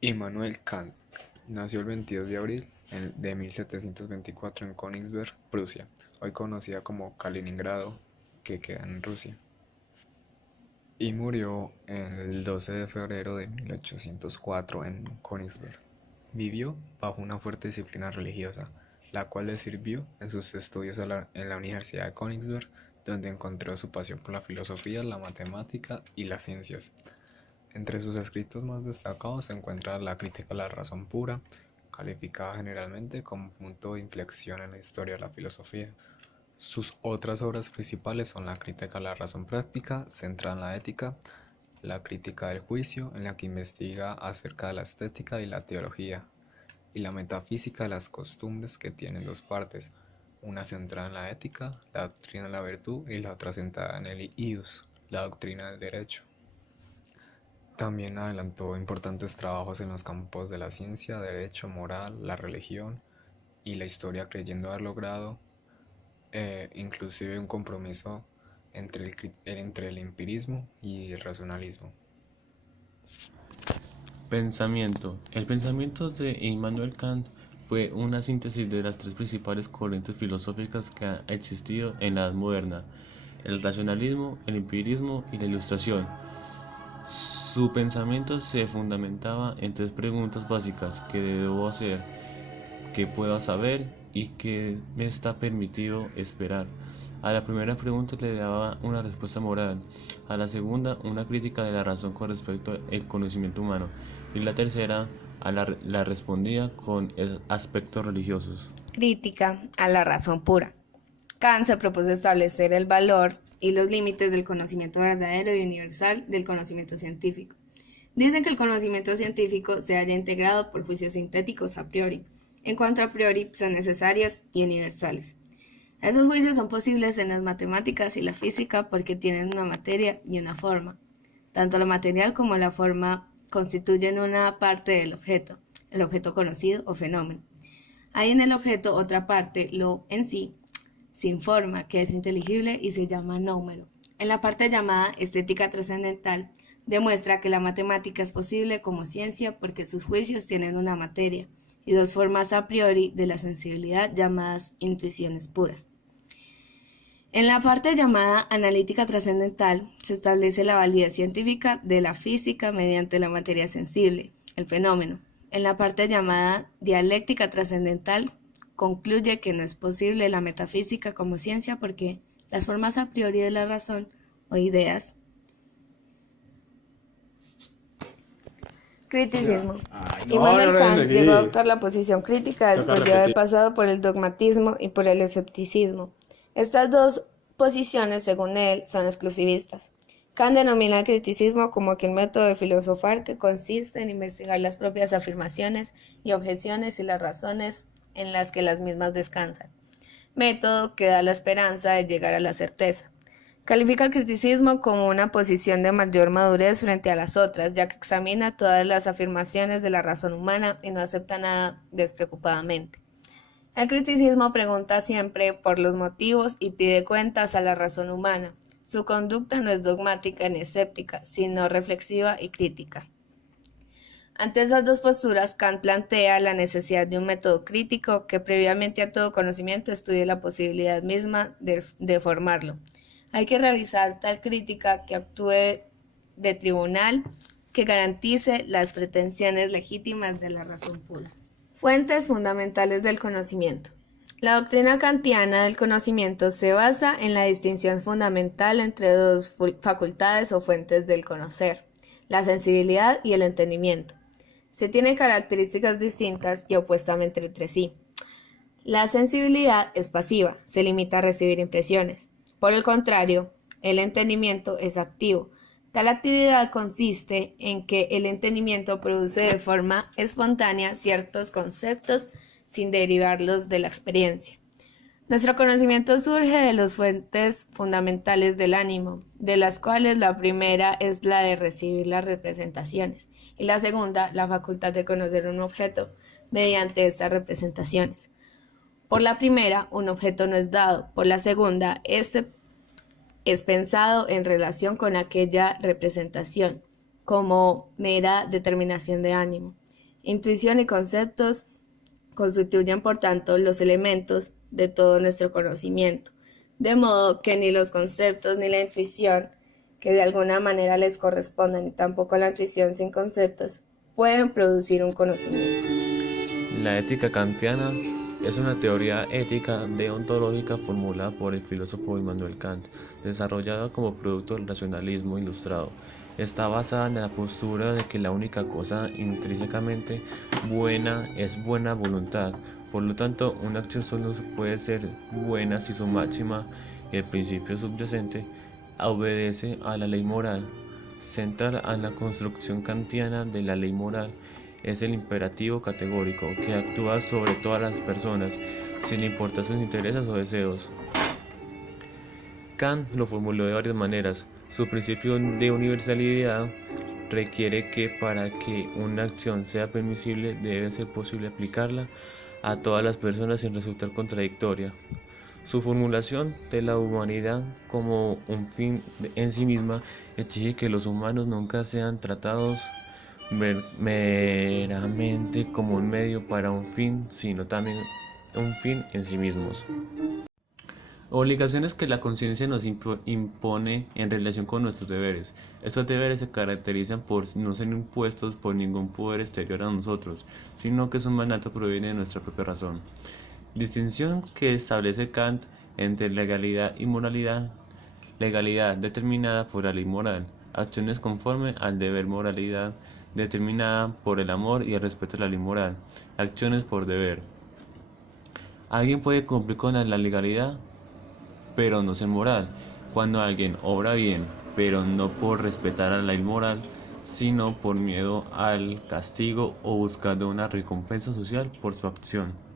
Immanuel Kant nació el 22 de abril de 1724 en Königsberg, Prusia, hoy conocida como Kaliningrado, que queda en Rusia, y murió el 12 de febrero de 1804 en Königsberg. Vivió bajo una fuerte disciplina religiosa, la cual le sirvió en sus estudios en la Universidad de Königsberg, donde encontró su pasión por la filosofía, la matemática y las ciencias. Entre sus escritos más destacados se encuentra la Crítica a la razón pura, calificada generalmente como punto de inflexión en la historia de la filosofía. Sus otras obras principales son la Crítica a la razón práctica, centrada en la ética, la Crítica del juicio, en la que investiga acerca de la estética y la teología, y la Metafísica de las costumbres, que tienen dos partes, una centrada en la ética, la doctrina de la virtud, y la otra centrada en el ius, la doctrina del derecho. También adelantó importantes trabajos en los campos de la ciencia, derecho, moral, la religión y la historia, creyendo haber logrado inclusive un compromiso entre el empirismo y el racionalismo. Pensamiento. El pensamiento de Immanuel Kant fue una síntesis de las tres principales corrientes filosóficas que han existido en la Edad Moderna: el racionalismo, el empirismo y la ilustración. Su pensamiento se fundamentaba en tres preguntas básicas: ¿qué debo hacer?, ¿qué puedo saber?, y ¿qué me está permitido esperar? A la primera pregunta le daba una respuesta moral, a la segunda una crítica de la razón con respecto al conocimiento humano, y la tercera la respondía con aspectos religiosos. Crítica a la razón pura. Kant se propuso establecer el valor y los límites del conocimiento verdadero y universal del conocimiento científico. Dicen que el conocimiento científico se halla integrado por juicios sintéticos a priori, en cuanto a priori son necesarios y universales. Esos juicios son posibles en las matemáticas y la física porque tienen una materia y una forma. Tanto la material como la forma constituyen una parte del objeto, el objeto conocido o fenómeno. Hay en el objeto otra parte, lo en sí, sin forma, que es inteligible y se llama número. En la parte llamada estética trascendental, demuestra que la matemática es posible como ciencia porque sus juicios tienen una materia y dos formas a priori de la sensibilidad llamadas intuiciones puras. En la parte llamada analítica trascendental se establece la validez científica de la física mediante la materia sensible, el fenómeno. En la parte llamada dialéctica trascendental concluye que no es posible la metafísica como ciencia porque las formas a priori de la razón o ideas. Criticismo. Immanuel Kant llegó a adoptar la posición crítica después de haber pasado por el dogmatismo y por el escepticismo. Estas dos posiciones, según él, son exclusivistas. Kant denomina el criticismo como aquel método de filosofar que consiste en investigar las propias afirmaciones y objeciones y las razones en las que las mismas descansan, método que da la esperanza de llegar a la certeza. Califica el criticismo como una posición de mayor madurez frente a las otras, ya que examina todas las afirmaciones de la razón humana y no acepta nada despreocupadamente. El criticismo pregunta siempre por los motivos y pide cuentas a la razón humana. Su conducta no es dogmática ni escéptica, sino reflexiva y crítica. Ante esas dos posturas, Kant plantea la necesidad de un método crítico que previamente a todo conocimiento estudie la posibilidad misma de formarlo. Hay que realizar tal crítica que actúe de tribunal, que garantice las pretensiones legítimas de la razón pura. Fuentes fundamentales del conocimiento. La doctrina kantiana del conocimiento se basa en la distinción fundamental entre dos facultades o fuentes del conocer, la sensibilidad y el entendimiento. Se tienen características distintas y opuestamente entre sí. La sensibilidad es pasiva, se limita a recibir impresiones. Por el contrario, el entendimiento es activo. Tal actividad consiste en que el entendimiento produce de forma espontánea ciertos conceptos sin derivarlos de la experiencia. Nuestro conocimiento surge de las fuentes fundamentales del ánimo, de las cuales la primera es la de recibir las representaciones y la segunda, la facultad de conocer un objeto mediante estas representaciones. Por la primera, un objeto no es dado; por la segunda, este es pensado en relación con aquella representación, como mera determinación de ánimo. Intuición y conceptos constituyen, por tanto, los elementos de todo nuestro conocimiento, de modo que ni los conceptos ni la intuición, que de alguna manera les corresponden, ni tampoco la intuición sin conceptos, pueden producir un conocimiento. La ética kantiana es una teoría ética deontológica formulada por el filósofo Immanuel Kant, desarrollada como producto del racionalismo ilustrado. Está basada en la postura de que la única cosa intrínsecamente buena es buena voluntad. Por lo tanto, una acción solo puede ser buena si su máxima, el principio subyacente, obedece a la ley moral. Central a la construcción kantiana de la ley moral es el imperativo categórico que actúa sobre todas las personas, sin importar sus intereses o deseos. Kant lo formuló de varias maneras. Su principio de universalidad requiere que para que una acción sea permisible debe ser posible aplicarla a todas las personas sin resultar contradictoria. Su formulación de la humanidad como un fin en sí misma exige que los humanos nunca sean tratados meramente como un medio para un fin, sino también un fin en sí mismos. Obligaciones que la conciencia nos impone en relación con nuestros deberes. Estos deberes se caracterizan por no ser impuestos por ningún poder exterior a nosotros, sino que su mandato proviene de nuestra propia razón. Distinción que establece Kant entre legalidad y moralidad. Legalidad determinada por la ley moral. Acciones conforme al deber. Moralidad determinada por el amor y el respeto a la ley moral. Acciones por deber. Alguien puede cumplir con la legalidad, pero no ser moral. Cuando alguien obra bien, pero no por respetar a la ley moral, sino por miedo al castigo o buscando una recompensa social por su acción.